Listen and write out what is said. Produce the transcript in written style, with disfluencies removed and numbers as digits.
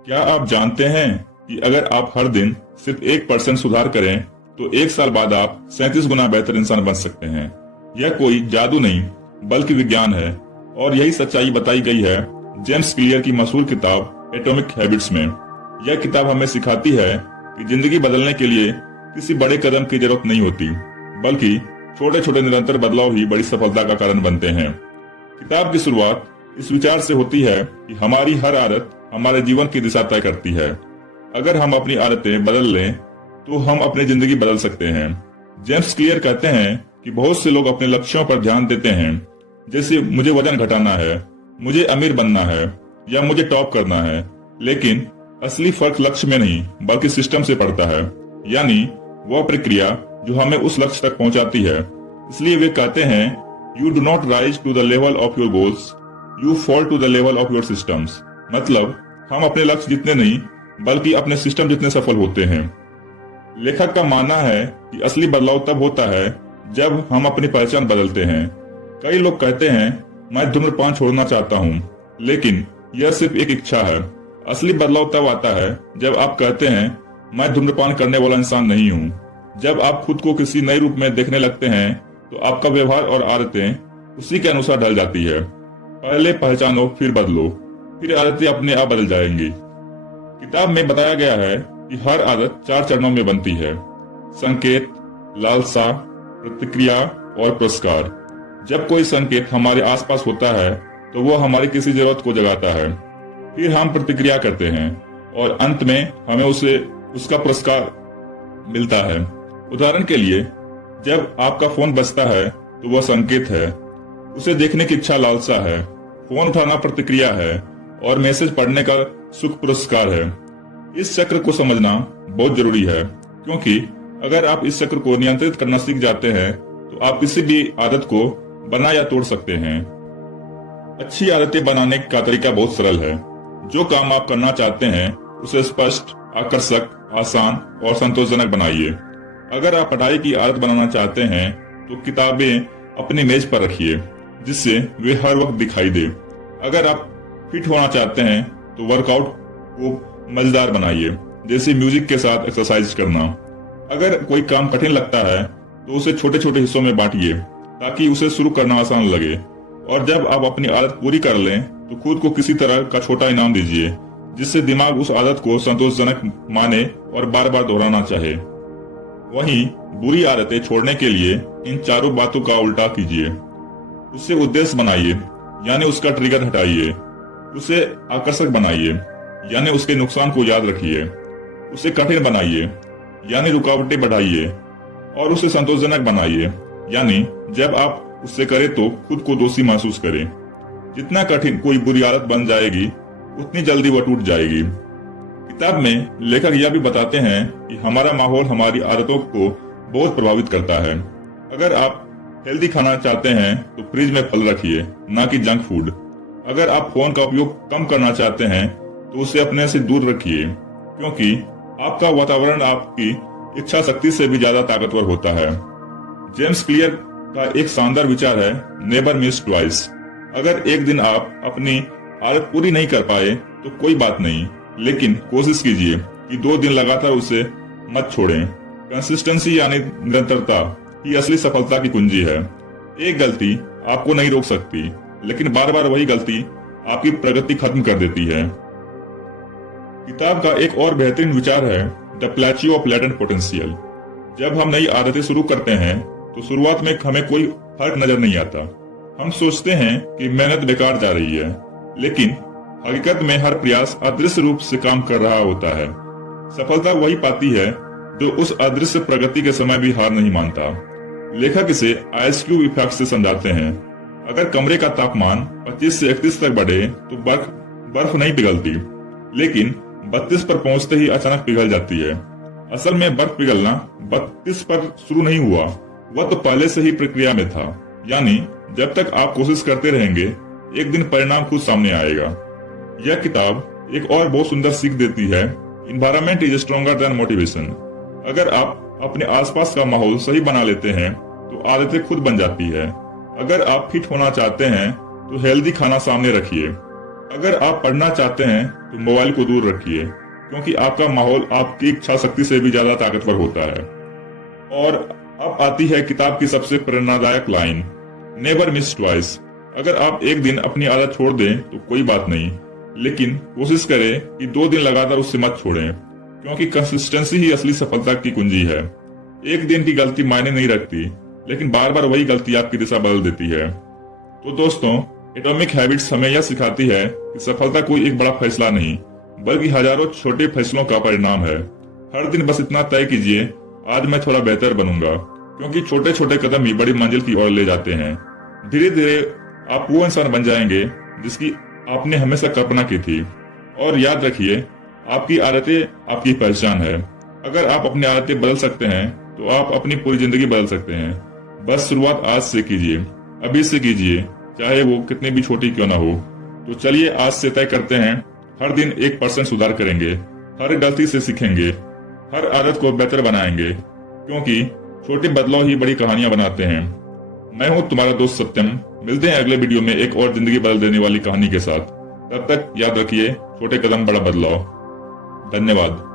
क्या आप जानते हैं कि अगर आप हर दिन सिर्फ 1% सुधार करें तो 1 साल बाद आप 37 गुना बेहतर इंसान बन सकते हैं। यह कोई जादू नहीं बल्कि विज्ञान है और यही सच्चाई बताई गई है जेम्स क्लियर की मशहूर किताब एटॉमिक हैबिट्स में। यह किताब हमें सिखाती है कि जिंदगी बदलने के लिए किसी बड़े कदम की जरूरत नहीं होती, बल्कि छोटे छोटे निरंतर बदलाव ही बड़ी सफलता का कारण बनते हैं। किताब की शुरुआत इस विचार से होती है कि हमारी हर आदत हमारे जीवन की दिशा तय करती है। अगर हम अपनी आदतें बदल लें तो हम अपनी जिंदगी बदल सकते हैं। जेम्स क्लियर कहते हैं कि बहुत से लोग अपने लक्ष्यों पर ध्यान देते हैं, जैसे मुझे वजन घटाना है, मुझे अमीर बनना है या मुझे टॉप करना है, लेकिन असली फर्क लक्ष्य में नहीं बल्कि सिस्टम से पड़ता है, यानी वह प्रक्रिया जो हमें उस लक्ष्य तक पहुंचाती है। इसलिए वे कहते हैं, you do not rise to the level of your goals, you fall to the level of your systems. मतलब हम अपने लक्ष्य जितने नहीं बल्कि अपने सिस्टम जितने सफल होते हैं। लेखक का मानना है कि असली बदलाव तब होता है जब हम अपनी पहचान बदलते हैं। कई लोग कहते हैं मैं धूम्रपान छोड़ना चाहता हूँ, लेकिन यह सिर्फ एक इच्छा है। असली बदलाव तब आता है जब आप कहते हैं मैं धूम्रपान करने वाला इंसान नहीं हूँ। जब आप खुद को किसी नए रूप में देखने लगते हैं तो आपका व्यवहार और आदतें उसी के अनुसार ढल जाती है। पहले पहचानो फिर बदलो, फिर आदतें अपने आप बदल जाएंगी। किताब में बताया गया है कि हर आदत 4 चरणों में बनती है: संकेत, लालसा, प्रतिक्रिया और पुरस्कार। जब कोई संकेत हमारे आसपास होता है तो वह हमारी किसी जरूरत को जगाता है, फिर हम प्रतिक्रिया करते हैं और अंत में हमें उसका पुरस्कार मिलता है। उदाहरण के लिए, जब आपका फोन बजता है तो वह संकेत है, उसे देखने की इच्छा लालसा है, फोन उठाना प्रतिक्रिया है और मैसेज पढ़ने का सुख पुरस्कार है। इस चक्र को समझना बहुत जरूरी है, क्योंकि अगर आप इस चक्र को नियंत्रित करना सीख जाते हैं तो आप किसी भी आदत को बना या तोड़ सकते हैं। अच्छी आदतें बनाने का तरीका बहुत सरल है। जो काम आप करना चाहते हैं उसे स्पष्ट, आकर्षक, आसान और संतोषजनक बनाइए। अगर आप पढ़ाई की आदत बनाना चाहते हैं तो किताबें अपनी मेज पर रखिए जिससे वे हर वक्त दिखाई दे। अगर आप फिट होना चाहते हैं तो वर्कआउट को मजेदार बनाइए, जैसे म्यूजिक के साथ एक्सरसाइज करना। अगर कोई काम कठिन लगता है तो उसे छोटे छोटे हिस्सों में बांटिए ताकि उसे शुरू करना आसान लगे। और जब आप अपनी आदत पूरी कर लें तो खुद को किसी तरह का छोटा इनाम दीजिए जिससे दिमाग उस आदत को संतोषजनक माने और बार बार दोहराना चाहे। वहीं बुरी आदतें छोड़ने के लिए इन चारों बातों का उल्टा कीजिए। उसे उद्देश्य बनाइए, यानी उसका ट्रिगर हटाइए। उसे आकर्षक बनाइए, यानी उसके नुकसान को याद रखिए। उसे कठिन बनाइए, यानी रुकावटें बढ़ाइए। और उसे संतोषजनक बनाइए, यानी जब आप उससे करें तो खुद को दोषी महसूस करें। जितना कठिन कोई बुरी आदत बन जाएगी उतनी जल्दी वह टूट जाएगी। किताब में लेखक यह भी बताते हैं कि हमारा माहौल हमारी आदतों को बहुत प्रभावित करता है। अगर आप हेल्दी खाना चाहते हैं तो फ्रिज में फल रखिए, ना कि जंक फूड। अगर आप फोन का उपयोग कम करना चाहते हैं तो उसे अपने से दूर रखिए, क्योंकि आपका वातावरण आपकी इच्छा शक्ति से भी ज्यादा ताकतवर होता है। जेम्स क्लियर का एक शानदार विचार है, नेवर मिस ट्वाइस। अगर एक दिन आप अपनी आदत पूरी नहीं कर पाए तो कोई बात नहीं, लेकिन कोशिश कीजिए कि 2 दिन लगातार उसे मत छोड़ें। कंसिस्टेंसी यानी निरंतरता ही असली सफलता की कुंजी है। एक गलती आपको नहीं रोक सकती, लेकिन बार बार वही गलती आपकी प्रगति खत्म कर देती है। किताब का एक और बेहतरीन विचार है, the plateau of latent potential. जब हम नई आदतें शुरू करते हैं तो शुरुआत में हमें कोई फर्क नजर नहीं आता। हम सोचते हैं कि मेहनत बेकार जा रही है, लेकिन हकीकत में हर प्रयास अदृश्य रूप से काम कर रहा होता है। सफलता वही पाती है जो उस अदृश्य प्रगति के समय भी हार नहीं मानता। लेखक इसे आइस क्यूब इफेक्ट से समझाते हैं। अगर कमरे का तापमान 25 से 31 तक बढ़े तो बर्फ नहीं पिघलती, लेकिन 32 पर पहुंचते ही अचानक पिघल जाती है। असल में बर्फ पिघलना 32 पर शुरू नहीं हुआ, वह तो पहले से ही प्रक्रिया में था। यानी जब तक आप कोशिश करते रहेंगे एक दिन परिणाम खुद सामने आएगा। यह किताब एक और बहुत सुंदर सीख देती है, environment is stronger than motivation. अगर आप अपने आसपास का माहौल सही बना लेते हैं तो आदतें खुद बन जाती है। अगर आप फिट होना चाहते हैं तो हेल्दी खाना सामने रखिए। अगर आप पढ़ना चाहते हैं तो मोबाइल को दूर रखिए, क्योंकि आपका माहौल आपकी इच्छा शक्ति से भी ज्यादा ताकतवर होता है। और अब आती है किताब की सबसे प्रेरणादायक लाइन, नेवर मिस ट्वाइस। अगर आप एक दिन अपनी आदत छोड़ दें तो कोई बात नहीं, लेकिन कोशिश करें कि 2 दिन लगातार उससे मत छोड़ें, क्योंकि कंसिस्टेंसी ही असली सफलता की कुंजी है। एक दिन की गलती मायने नहीं रखती, लेकिन बार बार वही गलती आपकी दिशा बदल देती है। तो दोस्तों, एटॉमिक हैबिट्स हमें यह सिखाती है कि सफलता कोई एक बड़ा फैसला नहीं, बल्कि हजारों छोटे फैसलों का परिणाम है। हर दिन बस इतना तय कीजिए, आज मैं थोड़ा बेहतर बनूंगा, क्योंकि छोटे छोटे कदम ही बड़ी मंजिल की ओर ले जाते हैं। धीरे धीरे आप वो इंसान बन जाएंगे जिसकी आपने हमेशा कल्पना की थी। और याद रखिए, आपकी आदतें आपकी पहचान है। अगर आप अपनी आदतें बदल सकते हैं तो आप अपनी पूरी जिंदगी बदल सकते हैं। बस शुरुआत आज से कीजिए, अभी से कीजिए, चाहे वो कितनी भी छोटी क्यों ना हो। तो चलिए आज से तय करते हैं, हर दिन 1% सुधार करेंगे, हर गलती से सीखेंगे, हर आदत को बेहतर बनाएंगे, क्योंकि छोटे बदलाव ही बड़ी कहानियां बनाते हैं। मैं हूं तुम्हारा दोस्त सत्यम। मिलते हैं अगले वीडियो में एक और जिंदगी बदल देने वाली कहानी के साथ। तब तक याद रखिए, छोटे कदम बड़ा बदलाव। धन्यवाद।